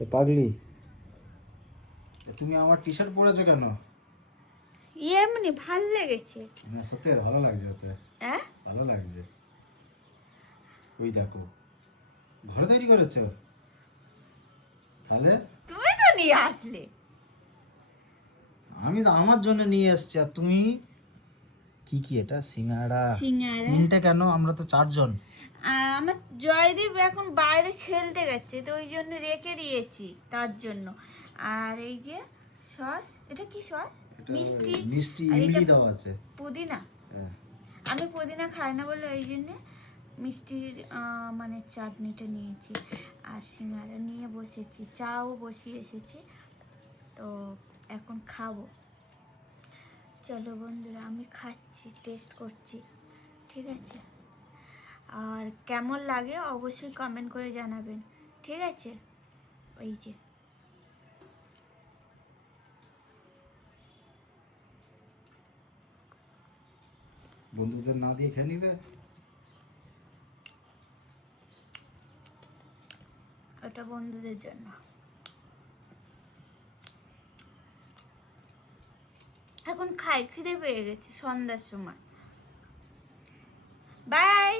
এ পাগলি, তুমি আমার টি শার্ট পরেছো কেন? এমনি ভালো লেগেছে। না সত্যি ভালো লাগছে, ওতে হ্যাঁ ভালো লাগছে। ওই দেখো, ঘরে তৈরি করেছো তাহলে? তুমি তো নিয়ে আসলে। আমি তো আমার জন্য নিয়ে এসেছি, আর তুমি কি কি এটা সিঙ্গাড়া? সিঙ্গারা তিনটে কেন? আমরা তো চারজন। আমার জয়দীপ এখন বাইরে খেলতে গেছে, তো ওই জন্য রেখে দিয়েছি তার জন্য। আর এই যে সস, এটা কি সস? এটা মিষ্টি। মিষ্টি আর ইমলি এটা দেওয়া আছে। পুদিনা। হ্যাঁ। আমি পুদিনা খাই না বলে ওই জন্য মিষ্টির মানে চাটনিটা নিয়েছি। আর সিঙ্গারা নিয়ে বসেছি, চাও বসিয়ে এসেছি, তো এখন খাবো। চলো বন্ধুরা, আমি খাচ্ছি, টেস্ট করছি, ঠিক আছে? আর কেমন লাগে অবশ্যই কমেন্ট করে জানাবেন, ঠিক আছে? ওই যে বন্ধুদের না দিয়ে খেয়ে নিবে। ওটা বন্ধুদের জন্য। এখন খাই, খিদে পেয়ে গেছে সন্ধ্যার সময়। বাই।